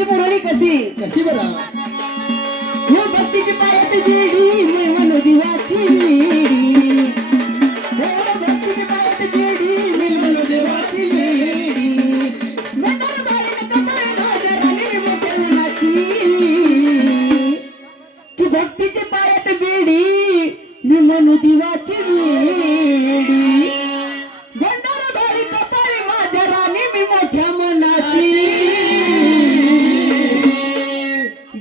देवाची मुरळी कशी कशी बरं यो भक्तीची पायात जेडी निर्मल देवाची लेडी भक्तीची पायात जेडी निर्मल देवाची लेडी नंतर बाईने कपाळ बाजाराने मोठ्या उन्हाची की भक्तीची पायात बेडी निर्मल देवाची लेडी गंधार बाई कपाळ माझ्या राणी मी मोठ्या मनाची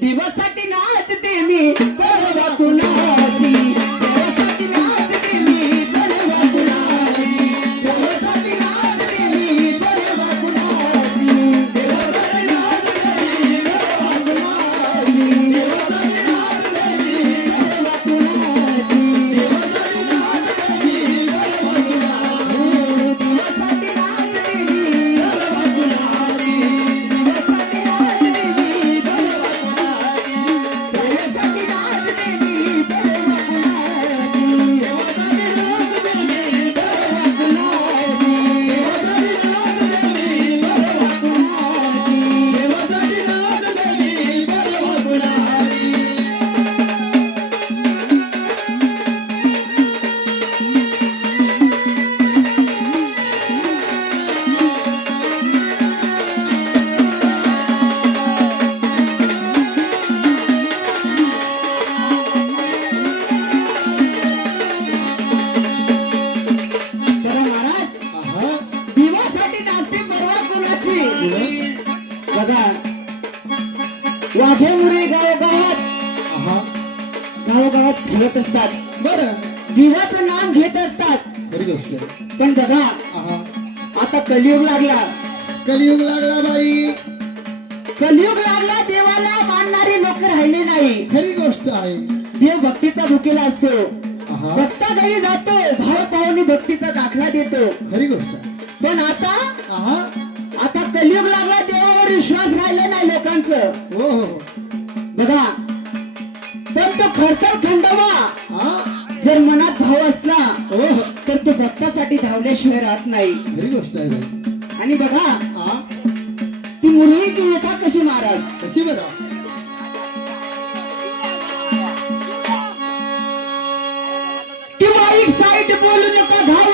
दिवसासाठी नाचते मी परवा कुणाची दिवसासाठी नाचते मी परवा कुणाची दिवसासाठी नाचते मी परवा कुणाची दिवसासाठी नाचते मी परवा कुणाची दिवसासाठी नाचते मी परवा कुणाची दिवसासाठी नाचते मी परवा कुणाची दिवसासाठी नाचते मी परवा कुणाची दिवसासाठी नाचते मी परवा वाघे मुरे गावागावात फिरत असतात बरं देवाचं नाम घेत असतात बरी गोष्ट आहे. पण बघा आता कलियुग लागला कलियुग लागला बाई कलियुग लागला देवाला मानणारे लोक राहिले नाही खरी गोष्ट आहे. देव भक्तीचा भुकेला असतो आहा, भक्ता घरी जातो भाव भावानी भक्तीचा दाखला देतो खरी गोष्ट आहे. पण आता आहा कलियुग लागला देवावर विश्वास राहिला नाही लोकांचं हो हो बघा पण तो खर्च खंडवा हा जर मनात भाव असला हो हो तर तो भक्तासाठी धावल्याशिवाय राहत नाही खरी गोष्ट आहे बाई. आणि बघा हा ती मुरळीची व्यथा कशी महाराज कशी बरं ती बारीक साईड बोलू नका धाव